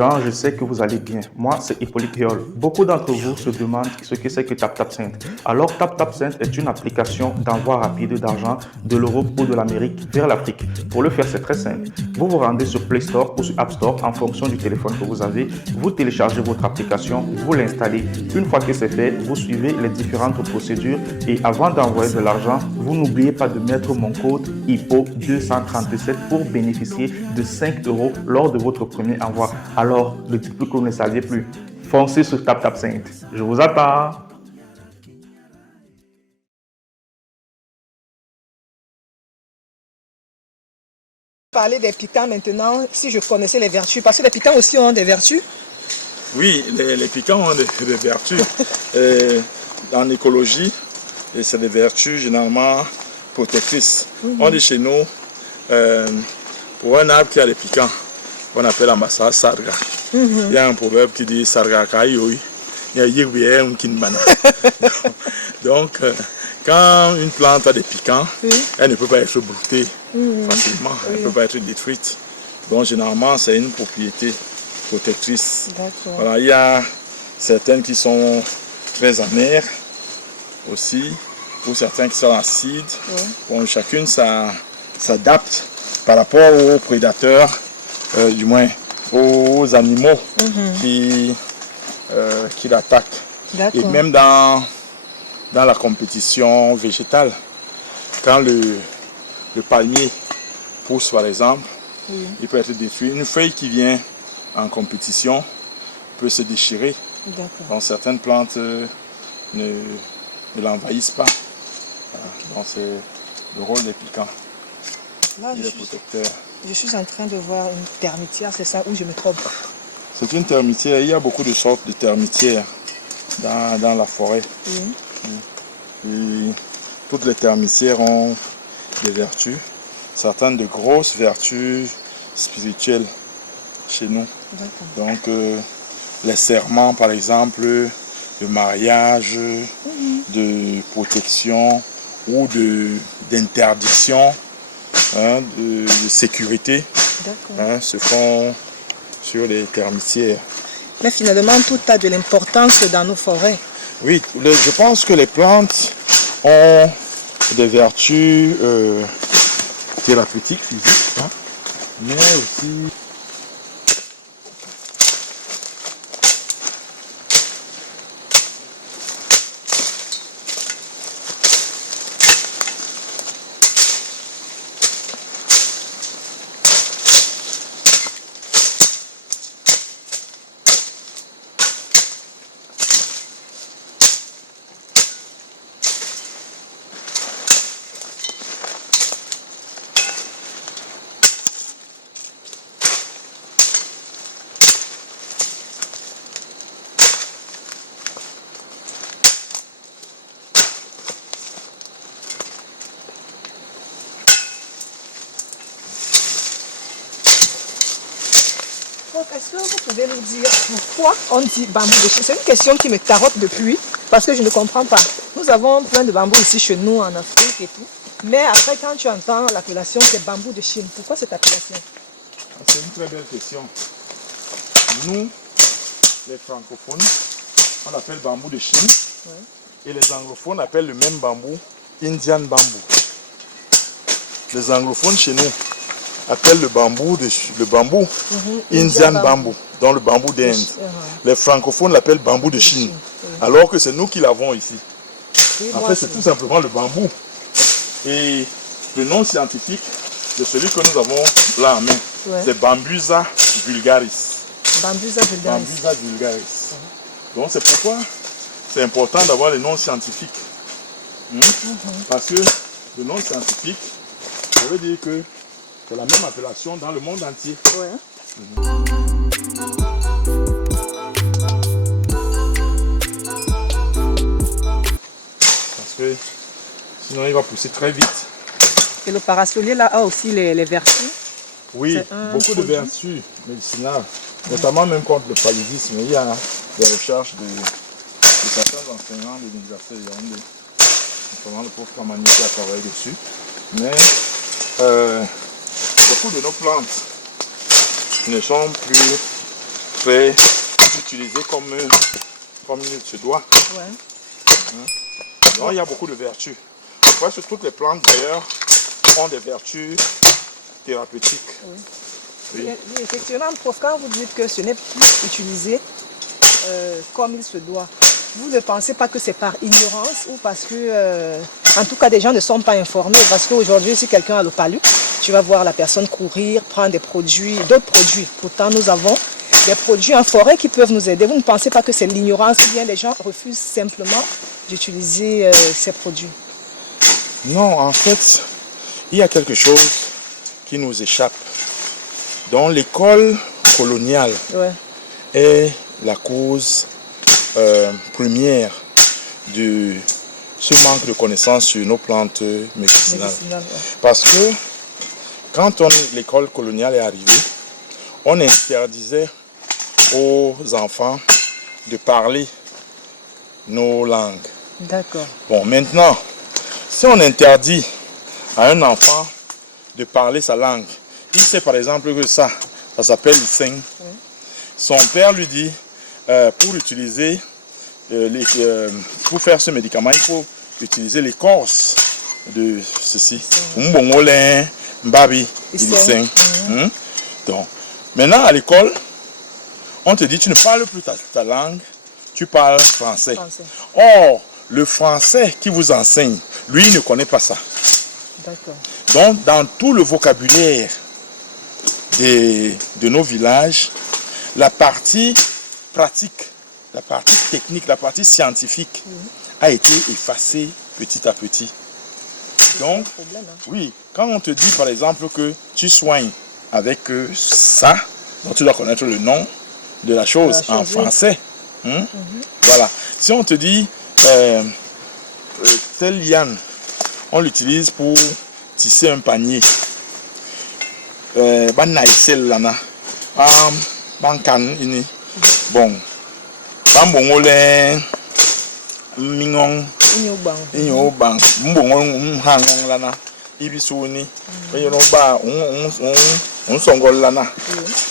gens, je sais que vous allez bien. Moi, c'est Hippolyte Hiol. Beaucoup d'entre vous se demandent ce que c'est que TapTapSend. Alors, TapTapSend est une application d'envoi rapide d'argent de l'Europe ou de l'Amérique vers l'Afrique. Pour le faire, c'est très simple. Vous vous rendez sur Play Store ou sur App Store en fonction du téléphone que vous avez. Vous téléchargez votre application, vous l'installez. Une fois que c'est fait, vous suivez les différentes procédures et avant d'envoyer de l'argent, vous n'oubliez pas de mettre mon code HIPPO237 pour bénéficier de 5 € lors de votre premier envoi. Alors, ne dites plus que vous ne saviez plus. Foncez sur TapTapSend. Je vous attends. Parler des piquants maintenant, si je connaissais les vertus, parce que les piquants aussi ont des vertus. Oui, les piquants ont des vertus. En écologie, c'est des vertus généralement protectrices. On dit chez nous, pour un arbre qui a des piquants, on appelle ambassa sarga. Il y a un proverbe qui dit sarga kayoui. Donc, quand une plante a des piquants, elle ne peut pas être broutée facilement, elle ne peut pas être détruite. Donc, généralement, c'est une propriété protectrice. Voilà, il y a certaines qui sont très amères aussi, ou certains qui sont acides. Bon, chacune s'adapte par rapport aux prédateurs, du moins aux animaux qui l'attaquent. Et même dans la compétition végétale, quand le palmier pousse par exemple, il peut être détruit. Une feuille qui vient en compétition peut se déchirer. Donc certaines plantes ne l'envahissent pas. Donc c'est le rôle des piquants. Là, je suis en train de voir une termitière, c'est ça, ou je me trompe? C'est une termitière. Il y a beaucoup de sortes de termitières dans la forêt. Et toutes les termitières ont des vertus, certaines de grosses vertus spirituelles chez nous. Donc les serments par exemple, de mariage, de protection ou d'interdiction, de sécurité, se font sur les termitières. Mais finalement, tout a de l'importance dans nos forêts. Oui, je pense que les plantes ont des vertus thérapeutiques, physiques, mais aussi Est-ce que vous pouvez nous dire pourquoi on dit bambou de Chine? C'est une question qui me tarote depuis, parce que je ne comprends pas. Nous avons plein de bambous ici chez nous en Afrique et tout. Mais après, quand tu entends l'appellation, c'est bambou de Chine. Pourquoi cette appellation? C'est une très belle question. Nous, les francophones, on appelle bambou de Chine. Et les anglophones appellent le même bambou Indian bambou. Les anglophones chez nous appellent le bambou Indian bambou, dans le bambou d'Inde. Les francophones l'appellent bambou de Chine, alors que c'est nous qui l'avons ici. En fait, c'est tout simplement le bambou. Et le nom scientifique de celui que nous avons là en main, c'est Bambusa vulgaris. Bambusa vulgaris. Bambusa vulgaris. Donc c'est pourquoi c'est important d'avoir les noms scientifiques. Parce que le nom scientifique, ça veut dire que c'est la même appellation dans le monde entier. Parce que sinon il va pousser très vite. Et le parasolier là a aussi les vertus? Oui, beaucoup de vertus médicinales, notamment même contre le paludisme. Il y a des recherches de certains enseignants de l'université de Yaoundé, notamment le prof Kamani qui a travaillé dessus. Mais beaucoup de nos plantes ne sont plus très utilisée comme il se doit. Ouais. Donc, il y a beaucoup de vertus. Presque toutes les plantes d'ailleurs ont des vertus thérapeutiques. Oui. Oui. Oui, effectivement, prof, quand vous dites que ce n'est plus utilisé comme il se doit, vous ne pensez pas que c'est par ignorance ou parce que, en tout cas, des gens ne sont pas informés? Parce qu'aujourd'hui, si quelqu'un a le palu, tu vas voir la personne courir, prendre des produits, d'autres produits. Pourtant, nous avons des produits en forêt qui peuvent nous aider. Vous ne pensez pas que c'est l'ignorance ou bien les gens refusent simplement d'utiliser ces produits? Non, en fait, il y a quelque chose qui nous échappe. Dans l'école coloniale Ouais. est la cause première de ce manque de connaissances sur nos plantes médicinales. Médicinal, ouais. Parce que quand l'école coloniale est arrivée, on interdisait aux enfants de parler nos langues. D'accord. Bon, maintenant, si on interdit à un enfant de parler sa langue, il sait par exemple que ça s'appelle l'Iseng. Oui. Son père lui dit, pour utiliser, pour faire ce médicament, il faut utiliser l'écorce de ceci. Mbongolin, Mbabi, Iseng. Donc, maintenant à l'école, on te dit, tu ne parles plus ta langue, tu parles français. Or, le français qui vous enseigne, lui, il ne connaît pas ça. D'accord. Donc, dans tout le vocabulaire de nos villages, la partie pratique, la partie technique, la partie scientifique a été effacée petit à petit. Donc, oui, quand on te dit par exemple que tu soignes avec ça, donc tu dois connaître le nom de la chose en français. Voilà. Si on te dit telle liane, on l'utilise pour tisser un panier. Bon, mingong,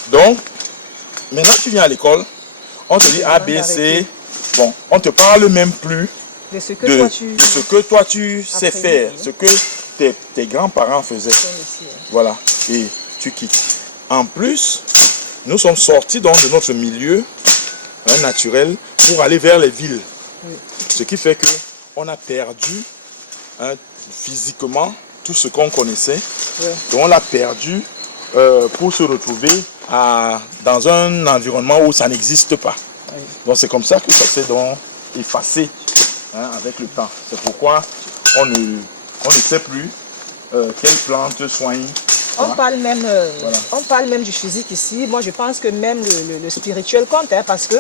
donc, maintenant tu viens à l'école, on te dit A, B, C. Bon, on te parle même plus de ce que toi tu sais faire, ce que tes grands-parents faisaient. Voilà, et tu quittes. En plus, nous sommes sortis donc de notre milieu naturel pour aller vers les villes. Oui. Ce qui fait qu'on a perdu physiquement tout ce qu'on connaissait. Oui. Donc on l'a perdu pour se retrouver dans un environnement où ça n'existe pas. Oui. Donc c'est comme ça que ça s'est donc effacé avec le temps. C'est pourquoi on ne sait plus quelle plante soigne. On parle même du physique ici. Moi, je pense que même le spirituel compte, parce que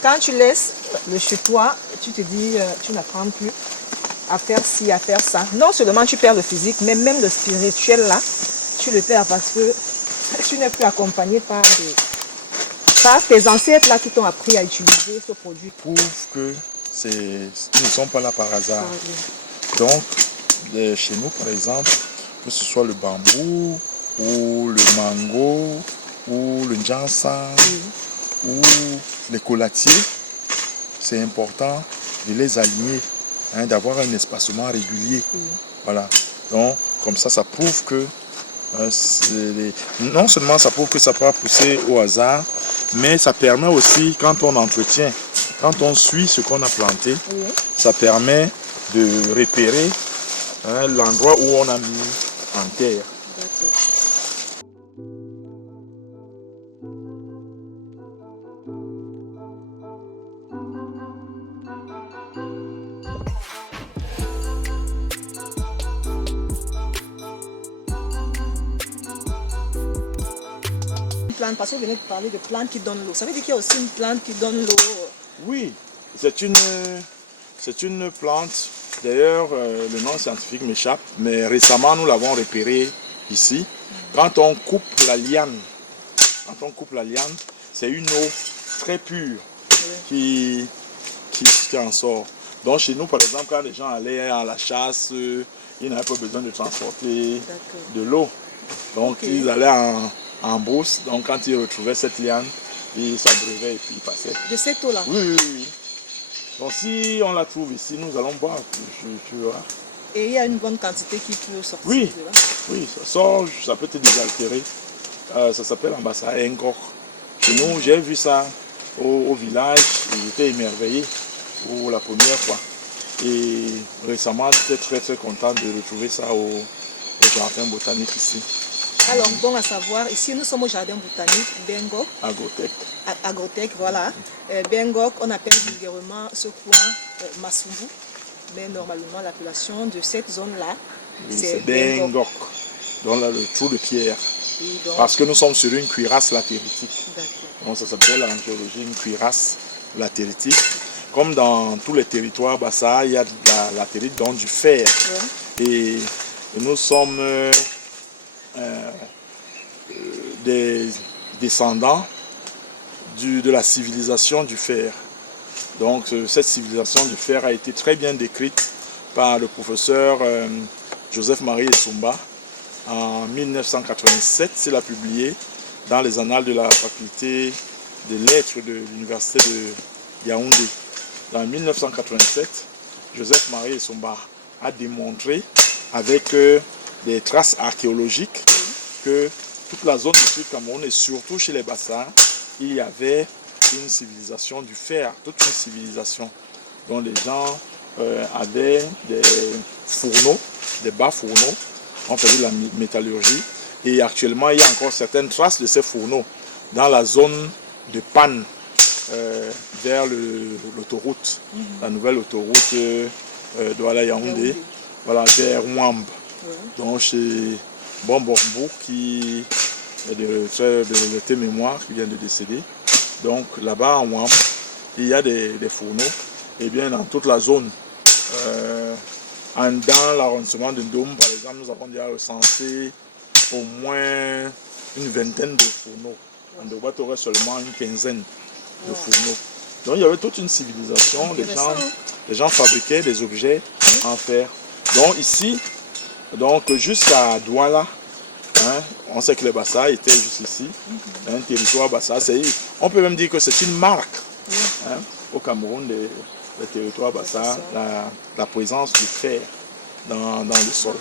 quand tu laisses le chez toi, tu te dis, tu n'apprends plus à faire ci, à faire ça. Non seulement tu perds le physique, mais même le spirituel, là, tu le perds parce que tu n'es plus accompagné par tes ancêtres là qui t'ont appris à utiliser ce produit. Prouve que ils ne sont pas là par hasard. Donc, chez nous, par exemple, que ce soit le bambou, ou le mango, ou le njansan, ou les coulatiers, c'est important de les aligner, d'avoir un espacement régulier. Voilà. Donc, comme ça, ça prouve que, non seulement ça prouve que ça peut pousser au hasard, mais ça permet aussi, quand on entretient, quand on suit ce qu'on a planté, ça permet de repérer l'endroit où on a mis en terre. Parce que vous venez de parler de plantes qui donnent l'eau. Ça veut dire qu'il y a aussi une plante qui donne l'eau. Oui, c'est une plante. D'ailleurs, le nom scientifique m'échappe, mais récemment nous l'avons repéré ici. Quand on coupe la liane, c'est une eau très pure qui en sort. Donc chez nous, par exemple, quand les gens allaient à la chasse, ils n'avaient pas besoin de transporter de l'eau. Donc ils allaient en brousse. Donc quand ils retrouvaient cette liane, et s'abreuvait et puis il passait. De cette eau-là? Oui. Donc si on la trouve ici, nous allons boire, tu vois. Et il y a une bonne quantité qui peut sortir Oui. de là? Oui, ça sort, ça peut te désaltérer. Ça s'appelle en Bassa Ngok. Chez nous, j'ai vu ça au village et j'étais émerveillé pour la première fois. Et récemment, j'étais très content de retrouver ça au jardin botanique ici. Alors, bon à savoir, ici nous sommes au jardin botanique Bengok. Agrotech. Agrotech, voilà. Bengok, on appelle vulgairement ce coin Masumbu, mais normalement l'appellation de cette zone-là, Oui, c'est Bengok. Bengok. Donc là, le trou de pierre. Donc, parce que nous sommes sur une cuirasse latéritique. d'accord. Donc ça s'appelle en géologie une cuirasse latéritique. Comme dans tous les territoires Bassa, il y a de la latérite, donc du fer. Ouais. Et nous sommes des descendants de la civilisation du fer. Donc cette civilisation du fer a été très bien décrite par le professeur Joseph-Marie Essumba en 1987. Il a publié dans les annales de la faculté des lettres de l'université de Yaoundé. En 1987, Joseph-Marie Essumba a démontré avec des traces archéologiques que toute la zone du Sud Cameroun et surtout chez les Bassa, il y avait une civilisation du fer, toute une civilisation dont les gens avaient des fourneaux, des bas fourneaux, on faisait de la métallurgie et actuellement il y a encore certaines traces de ces fourneaux dans la zone de Panne vers l'autoroute, la nouvelle autoroute Douala Yaoundé, voilà, vers Ouamb. Donc chez Bomborbo qui est de mémoire qui vient de décéder. Donc là-bas en Ouamb, il y a des fourneaux. Et bien dans toute la zone, dans l'arrondissement de Ndom, par exemple, nous avons déjà recensé au moins une vingtaine de fourneaux. En Ndobat aurait seulement une quinzaine de fourneaux. Donc il y avait toute une civilisation, les gens fabriquaient des objets en fer. Donc ici, jusqu'à Douala, on sait que les Bassa étaient juste ici, un territoire Bassa. On peut même dire que c'est une marque au Cameroun des territoires Bassa, la présence du fer dans le sol.